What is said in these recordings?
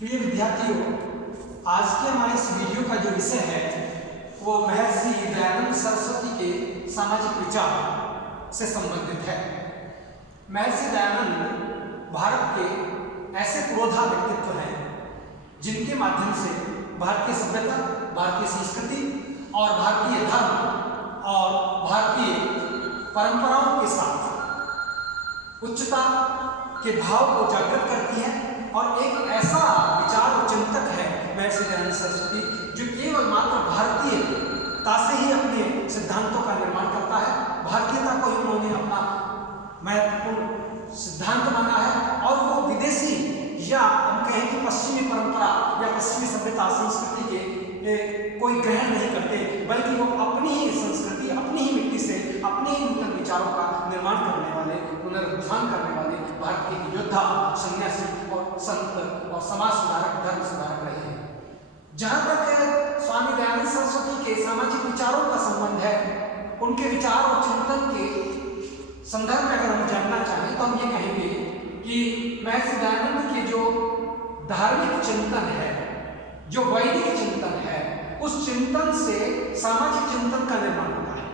प्रिय विद्यार्थियों, आज के हमारे इस वीडियो का जो विषय है वो महर्षि दयानंद सरस्वती के सामाजिक विचार से संबंधित है। महर्षि दयानंद भारत के ऐसे पुरोधा व्यक्तित्व हैं जिनके माध्यम से भारतीय सभ्यता, भारतीय संस्कृति और भारतीय धर्म और भारतीय परंपराओं के साथ उच्चता के भाव को जागृत करती है और एक ऐसा विचार और चिंतक है महर्षि दयानंद सरस्वती जो केवल मात्र भारतीयता से ही अपने सिद्धांतों का निर्माण करता है। भारतीयता को ही उन्होंने अपना महत्वपूर्ण सिद्धांत माना है और वो विदेशी या हम कहें कि पश्चिमी परंपरा या पश्चिमी सभ्यता संस्कृति के कोई ग्रहण नहीं करते, बल्कि वो अपनी ही संस्कृति, अपनी ही मिट्टी से अपने ही नूतन विचारों का निर्माण करने वाले, पुनरुत्थान करने वाले भारतीय योद्धा, सन्यासी और संत और समाज सुधारक, धर्म सुधारक रहे हैं। जहां तक स्वामी दयानंद सरस्वती के सामाजिक विचारों का संबंध है, उनके विचार और चिंतन के संदर्भ में अगर हम जानना चाहें तो हम ये कहेंगे कि महर्षि दयानंद के जो धार्मिक चिंतन है, जो वैदिक चिंतन है, उस चिंतन से सामाजिक चिंतन का निर्माण होता है।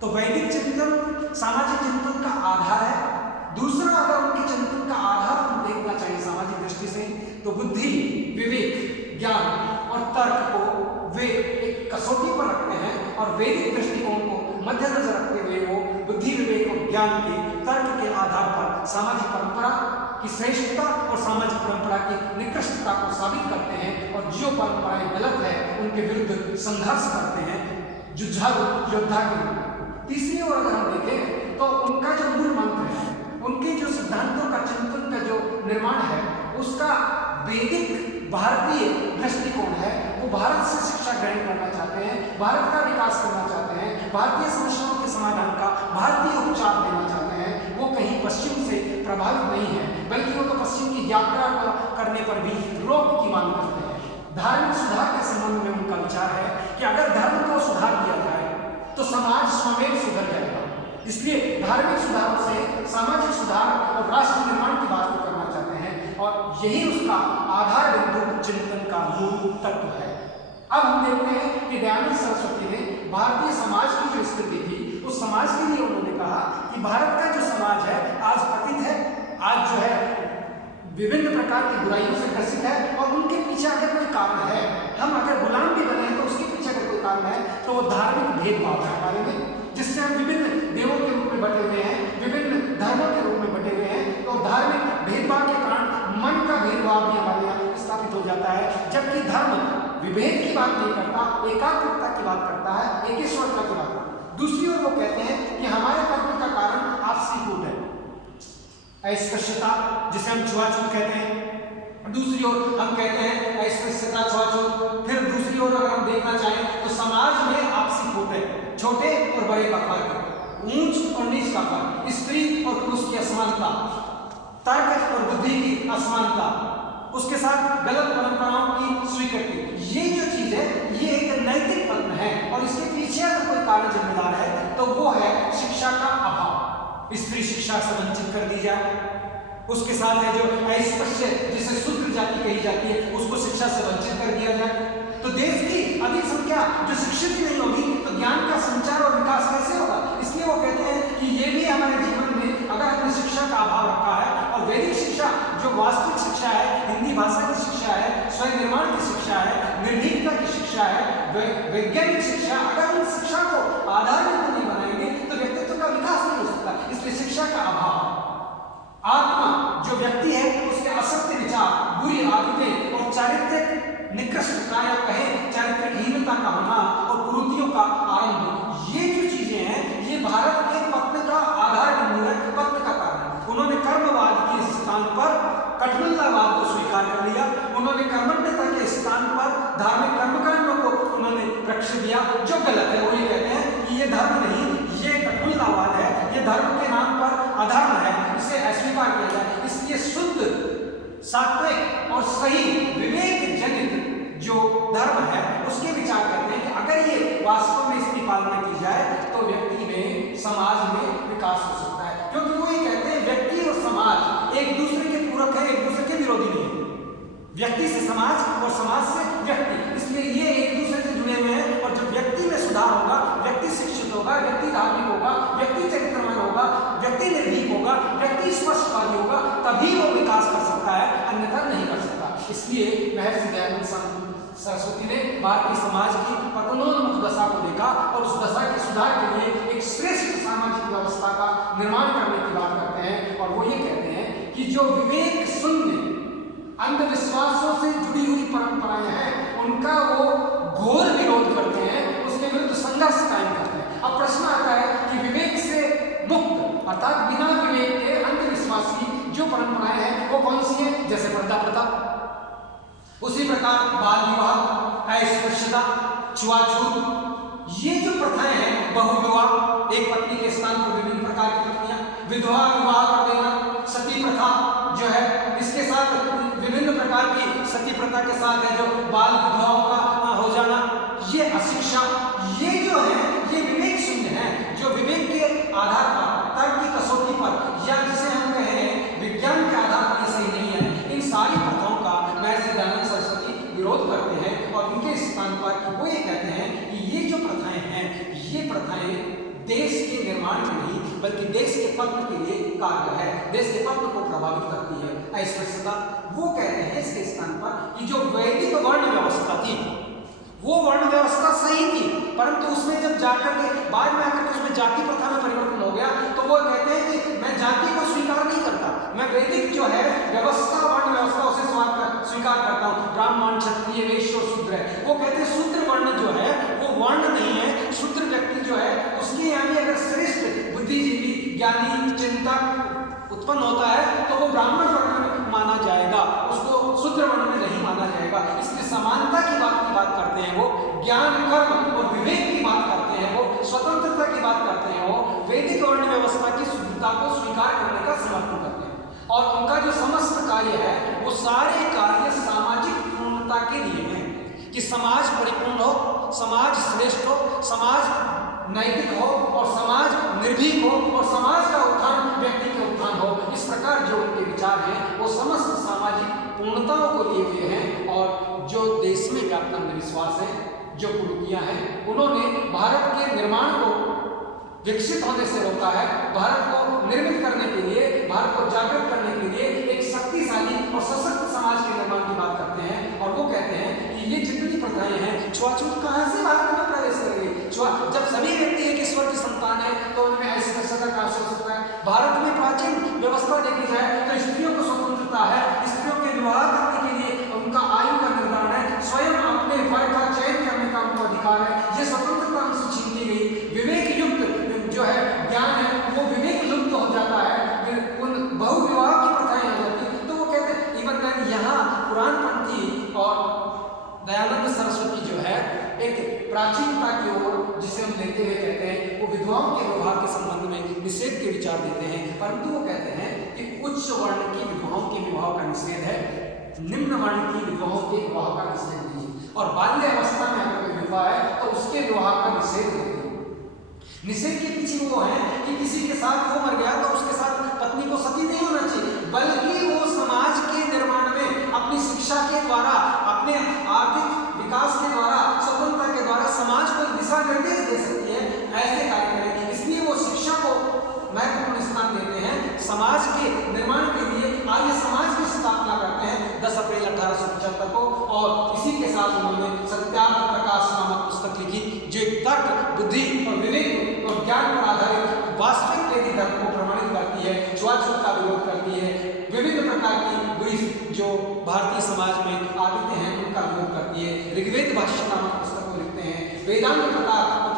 तो वैदिक चिंतन सामाजिक चिंतन का आधार है। दूसरा, अगर उनके चिंतन का आधार हम देखना चाहिए सामाजिक दृष्टि से, तो बुद्धि, विवेक, ज्ञान और तर्क को वे एक कसौटी पर रखते हैं और वैदिक दृष्टिकोण को मद्देनजर रखते हुए वो बुद्धि, विवेक और ज्ञान के तर्क के आधार पर सामाजिक परंपरा की श्रेष्ठता और सामाजिक परंपरा की निकृष्टता को साबित करते हैं और जो परंपराएं गलत है उनके विरुद्ध संघर्ष करते हैं, जुझारू योद्धा के रूप। तीसरी ओर अगर हम देखें तो उनका जो मूल मंत्र है, उनके जो सिद्धांतों का चिंतन का जो निर्माण है, उसका वैदिक भारतीय दृष्टिकोण है। वो भारत से शिक्षा ग्रहण करना चाहते हैं, भारत का विकास करना चाहते हैं, भारतीय समस्याओं के समाधान का भारतीय उपचार देना चाहते हैं। वो कहीं पश्चिम से प्रभावित नहीं है, बल्कि वो तो पश्चिम की यात्रा करने पर भी रोक की मांग करते हैं। धार्मिक सुधार के संबंध में उनका विचार है कि अगर धर्म को सुधार किया जाए तो समाज स्वयं सुधर जाएगा। इसलिए धार्मिक सुधारों से सामाजिक सुधार और राष्ट्र निर्माण की बात को करना चाहते हैं और यही उसका आधार बिंदु चिंतन का मूल तत्व है। अब हम देखते हैं कि दयानंद सरस्वती ने भारतीय समाज की जो स्थिति थी, उस समाज के लिए उन्होंने कहा कि भारत का जो समाज है आज पतित है, आज जो है विभिन्न प्रकार की बुराइयों से ग्रसित है और उनके पीछे अगर कोई कारण है, हम अगर गुलाम भी बने हैं तो उसके पीछे अगर कोई कारण है तो वो धार्मिक भेदभाव है हमारे में, जिससे हम विभिन्न देवों के रूप में बटे हुए हैं, विभिन्न धर्मों के रूप में बटे हुए हैं। तो धार्मिक भेदभाव के कारण मन का भेदभाव भी हमारे यहाँ स्थापित हो जाता है, जबकि धर्म विभेद की बात नहीं करता, एकात्मकता की बात करता है, एकेश्वरता की बात करता है। दूसरी ओर वो कहते हैं कि हमारे कर्म का कारण आपसी फूट है, अस्पृश्यता जिसे हम छुआछूत कहते हैं। दूसरी ओर हम कहते हैं अस्पृश्यता, छुआछूत। फिर दूसरी ओर अगर हम देखना चाहें तो समाज में आपसी फूट है, छोटे और बड़े का फर्क, ऊंच और नीच का फर्क, स्त्री और पुरुष की असमानता, तर्क और बुद्धि की असमानता, उसके साथ गलत परंपराओं की स्वीकृति। ये जो चीज है ये एक नैतिक पतन है और इसके पीछे अगर कोई कारण जिम्मेदार है तो वो है शिक्षा का अभाव। स्त्री शिक्षा से वंचित कर दी जाए, उसके साथ है जो अस्पृश्य जिसे शूद्र जाति कही जाती है उसको शिक्षा से वंचित कर दिया जाए। तो देश की अधिक संख्या जो शिक्षित नहीं होगी तो ज्ञान का संचार और विकास कैसे होगा? इसलिए वो कहते हैं कि ये भी हमारे जीवन में अगर हमने शिक्षा का अभाव रखा है और वैदिक शिक्षा जो वास्तविक शिक्षा है, हिंदी भाषा की शिक्षा है, स्वयं निर्माण की शिक्षा है, निर्भीकता की शिक्षा है, वैज्ञानिक शिक्षा, अगर हम शिक्षा को आधार नहीं बनाएंगे तो व्यक्तित्व का विकास नहीं हो सकता। इसलिए शिक्षा का अभाव, आत्मा जो व्यक्ति है उसके असत्य विचार, बुरी आदतें और चारित्रिक निकृष्टता या कहे चारित्रिकहीनता का होना और कुरीतियों का आरंभ, ये जो चीजें हैं ये भारत के पतन का आधार बिंदु है, पतन का कारण। उन्होंने कर्मवाद के स्थान पर कठपुतलावाद को स्वीकार कर लिया, उन्होंने कर्मण्यता के स्थान पर धार्मिक कर्मकांडों को उन्होंने रक्ष दिया जो गलत है। वो ये कहते हैं कि ये धर्म नहीं, ये कठपुतलावाद है, ये धर्म के नाम पर अधर्म है, इसे अस्वीकार किया जाए। इसलिए शुद्ध, सात्विक और सही विवेक जनित जो धर्म है उसके विचार करते हैं कि अगर ये वास्तव में इसकी पालना की जाए तो व्यक्ति में, समाज में विकास हो सकता है। क्योंकि वो ये कहते हैं व्यक्ति और समाज एक दूसरे के पूरक है, एक दूसरे के विरोधी नहीं है। व्यक्ति से समाज और समाज से व्यक्ति, इसलिए ये एक दूसरे से जुड़े हुए हैं। और जब व्यक्ति में सुधार होगा, व्यक्ति शिक्षित होगा, व्यक्ति धार्मिक होगा, व्यक्ति चरित्रवान होगा, व्यक्ति निर्भीक होगा, व्यक्ति स्पष्टवादी होगा, तभी वो विकास कर सकता है, अन्यथा नहीं कर सकता। इसलिए महर्षि दयानंद सरस्वती ने भारतीय समाज की पतनोन्मुख दशा को देखा और उस दशा के सुधार के लिए एक श्रेष्ठ सामाजिक व्यवस्था का निर्माण करने की बात करते हैं। और वो ये कहते हैं कि जो विवेक शून्य अंधविश्वासों से जुड़ी हुई परंपराएं हैं, उनका वो घोर विरोध करते हैं, उसके विरुद्ध संघर्ष कायम करते हैं। अब प्रश्न आता है कि विवेक से मुक्त अर्थात बिना विवेक के अंधविश्वासी जो परंपराएं हैं वो कौन सी हैं? जैसे पर्दा प्रथा, उसी प्रकार बाल विवाह, अस्पृश्यता, छुआछूत, ये जो प्रथाएं हैं, बहुविवाह, एक पत्नी के स्थान पर विभिन्न प्रकार की पत्नियां, विधवा विवाह कर देना, सती प्रथा जो है, इसके साथ विभिन्न प्रकार की सती प्रथा के साथ है जो बाल विधवाओं का हो जाना, ये अशिक्षा, ये जो है ये विवेक शून्य है, जो विवेक के आधार पर, तर्क की कसौटी पर, या जिसे हम कहें विज्ञान के आधार पर ये सही नहीं है। इन सारी प्रथाओं का महर्षि दयानंद सरस्वती विरोध करते हैं और उनके स्थान पर वो ये कहते हैं कि ये जो प्रथाएं हैं, ये प्रथाएं देश के निर्माण में नहीं बल्कि देश के पतन के लिए कार्य है, देश के पतन को प्रभावित करती है। अस्पृश्यता, वो कहते हैं इसके स्थान पर कि जो वैदिक वर्ण व्यवस्था थी वो वर्ण व्यवस्था सही थी, परंतु उसमें जब जाकर के बाद में आकर के उसमें जाति प्रथा में परिवर्तन हो गया, तो वो कहते हैं कि मैं जाति को स्वीकार नहीं करता, मैं वैदिक जो है व्यवस्था, वर्ण व्यवस्था उसे स्वीकार करता हूँ। ब्राह्मण, क्षत्रिय, वैश्य और शूद्र है। वो कहते हैं शूद्र वर्ण जो है वो वर्ण नहीं है, शूद्र व्यक्ति जो है उसके यानी अगर श्रेष्ठ बुद्धिजीवी, ज्ञानी, चिंतक उत्पन्न होता है तो वो ब्राह्मण वर्ण में माना जाएगा, उसको शूद्र वर्ण में नहीं माना जाएगा। इसलिए समानता की बात करते हैं वो, ज्ञान, कर्म और विवेक की बात करते हैं वो, स्वतंत्रता की बात करते हैं वो, वैदिक वर्ण व्यवस्था की शुद्धता को स्वीकार करने का समर्थन करते हैं। और उनका जो समस्त कार्य है वो सारे कार्य सामाजिक पूर्णता के लिए हैं कि समाज परिपूर्ण हो, समाज श्रेष्ठ हो, समाज नैतिक हो और समाज निर्भीक हो और समाज का उत्थान व्यक्ति के उत्थान हो। इस प्रकार जो उनके विचार हैं वो समस्त सामाजिक पूर्णताओं को लिए हुए हैं। और जो देश में व्याप्त अंधविश्वास है, जो कुरीतियां हैं, उन्होंने भारत के निर्माण को विकसित होने से रोका है। भारत को निर्मित करने के लिए, भारत को जागृत करने के लिए एक शक्तिशाली और सशक्त समाज के निर्माण की बात करते हैं। और वो कहते हैं कि ये जितनी प्रथाएं हैं, छुआछूत कहाँ से भारत में प्रवेश करेगी? जब सभी व्यक्ति एक ईश्वर की संतान है तो उनमें अस्पृश्यता कहाँ से हो सकता है? भारत में प्राचीन व्यवस्था देखी जाए तो स्त्रियों को स्वतंत्रता है, स्त्रियों के विवाह करने के लिए उनका आयु का निर्धारण है, स्वयं अपने वर का चयन करने का उनको अधिकार है। ये स्वतंत्रता उनसे छीन ली गई। विवेक युक्त जो है ज्ञान है वो विवेक लुप्त हो जाता है, उन बहुविवाह की प्रथाएं हो जाती। तो वो कहते हैं इवन देन यहाँ पुराणपंथी और दयानंद सरस्वती जो है एक प्राचीनता की ओर जिसे हम लेते हुए कहते हैं वो विधवाओं के विवाह के संबंध में निषेध के विचार देते हैं, परंतु वो कहते हैं कि उच्च वर्ण की विधवाओं के विवाह का निषेध है, निम्न वर्ण की विधवाओं के विवाह का निषेध नहीं है। और बाल्य अवस्था में अगर कोई विवाह है तो उसके विवाह का निषेध नहीं है। निषेध के पीछे वो है कि किसी के साथ वो मर गया तो उसके साथ पत्नी को सती नहीं होना चाहिए, बल्कि वो समाज के निर्माण में अपनी शिक्षा के द्वारा, अपने आर्थिक विकास के द्वारा, स्वतंत्रता के द्वारा समाज को दिशा निर्देश दे सकती है। ऐसे कार्य करें, इसलिए वो शिक्षा को महत्वपूर्ण स्थान देते हैं। समाज के निर्माण के लिए आर्य समाज की स्थापना करते हैं 10 अप्रैल 1875 को। और इसी के साथ उन्होंने सत्यार्थ प्रकाश नामक पुस्तक लिखी जो एक तर्क, बुद्धि और विवेक और ज्ञान पर आधारित वास्तविक वैदिक धर्म को प्रमाणित करती है, छुआछूत का विरोध करती है, विभिन्न प्रकार की बुरी जो भारतीय समाज में आदतें हैं उनका विरोध करती है। ऋग्वेद भाष्य नामक पुस्तक को लिखते हैं, वेदांत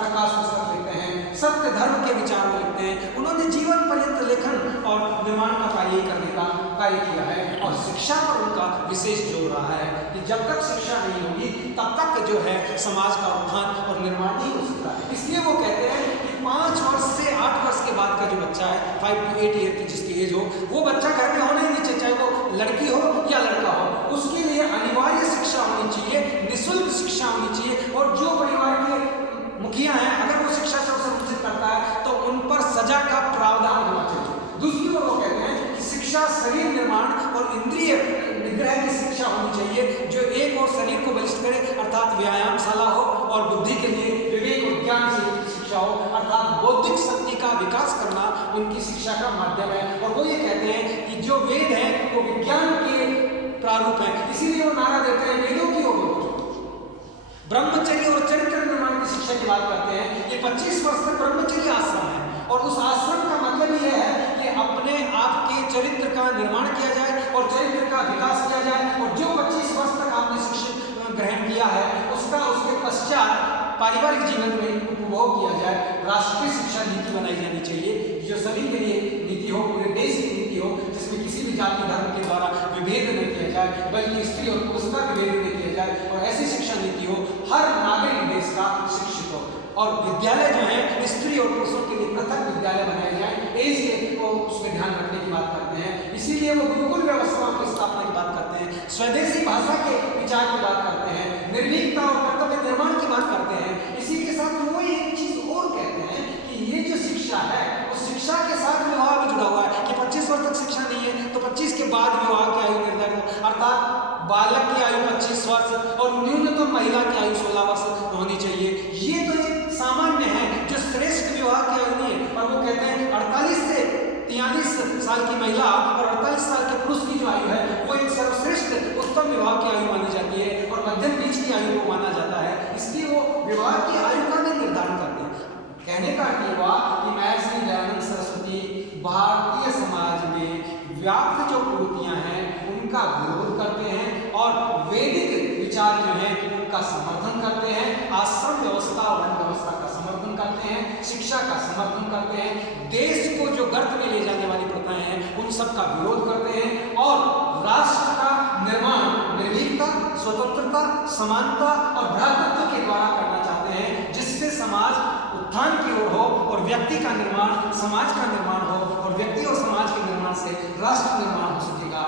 प्रकाश पुस्तक लिखते हैं, सत्य धर्म के विचार में लिखते हैं। उन्होंने जीवन पर्यंत लेखन और निर्माण का कार्य करने का कार्य किया है। और शिक्षा पर उनका विशेष जोर रहा है कि जब तक शिक्षा नहीं होगी तब तक जो है समाज का उत्थान और निर्माण नहीं हो सकता। इसलिए वो कहते हैं कि 5 वर्ष से 8 वर्ष के बाद का जो बच्चा है, 5 to 8 ईयर की जिसकी एज हो, वो बच्चा घर में होना ही नहीं चाहिए, चाहे वो लड़की हो या लड़का हो। उसके लिए अनिवार्य शिक्षा होनी चाहिए, निःशुल्क शिक्षा होनी चाहिए। और जो परिवार के मुखिया हैं अगर वो शिक्षा से वंचित करता है तो उन पर सजा का प्रावधान होना चाहिए। दूसरी ओर वो कहते हैं कि शिक्षा शरीर निर्माण और इंद्रिय निग्रह की शिक्षा होनी चाहिए। व्यायामशाला हो और बुद्धि के लिए विवेक और ज्ञान से युक्त शिक्षा हो, अर्थात बौद्धिक शक्ति का विकास करना उनकी शिक्षा का माध्यम है। और वो ये कहते हैं कि जो वेद है वो विज्ञान के प्रारूप है, इसीलिए वो नारा देते हैं वेदों की ओर ब्रह्मचर्य और चरित्र निर्माण की शिक्षा की बात करते हैं। ये 25 वर्ष तक ब्रह्मचर्य आश्रम है और उस आश्रम का मतलब यह है कि अपने आप के चरित्र का निर्माण किया जाए और चरित्र का विकास किया जाए, और जो 25 वर्ष तक आपने शिक्षा ग्रहण किया है उसका उसके पश्चात पारिवारिक जीवन में उपभोग किया जाए। राष्ट्रीय शिक्षा नीति बनाई जानी चाहिए जो सभी के लिए नीति हो, पूरे देश की नीति हो, जिसमें किसी भी जाति धर्म के द्वारा विभेद न किया जाए बल्कि स्त्री और पुरुष का विभेद न किया जाए, और ऐसी शिक्षा नीति हो हर नागरिक देश का शिक्षित हो। और विद्यालय जो है स्त्री और पुरुषों के लिए पृथक विद्यालय बनाए जाए, इसलिए वो उसमें ध्यान रखने की बात करते हैं। इसीलिए वो गुरुकुल व्यवस्थाओं की स्थापना की बात करते हैं, स्वदेशी भाषा के विचार की बात करते हैं, निर्भीकता और कर्तव्य निर्माण की बात करते हैं। इसी के साथ वो एक चीज और कहते हैं कि ये जो शिक्षा है उस शिक्षा के साथ विवाह भी जुड़ा हुआ है कि 25 वर्ष तक शिक्षा नहीं है तो 25 के बाद विवाह की आयु निर्धारित, अर्थात बालक की आयु 25 वर्ष और न्यूनतम महिला की आयु 16 वर्ष होनी चाहिए। ये तो एक सामान्य है जो श्रेष्ठ विवाह की आयु नहीं है। और वो कहते हैं 48 से 43 साल की महिला और 48 साल के पुरुष की जो आयु है वो एक सर्वश्रेष्ठ उत्तम विवाह की आयु मानी जाती है और मध्यम बीच की आयु को माना जाता है, इसलिए वो विवाह की आयु का भी निर्धारण करते हैं। कहने का अर्थ हुआ कि महर्षि दयानंद सरस्वती भारतीय समाज में व्याप्त जो कुरीतियां हैं उनका विरोध करते हैं और वैदिक विचार जो है उनका समर्थन करते हैं, आश्रम व्यवस्था और वन व्यवस्था का समर्थन करते हैं, शिक्षा का समर्थन करते हैं, देश को जो गर्त में ले जाने वाली प्रथाएं हैं उन सब का विरोध करते हैं और राष्ट्र का निर्माण निर्भीकता, स्वतंत्रता, समानता और भ्रातृत्व के द्वारा करना चाहते हैं, जिससे समाज उत्थान की ओर हो और व्यक्ति का निर्माण समाज का निर्माण हो और व्यक्ति और समाज के निर्माण से राष्ट्र निर्माण हो सकेगा।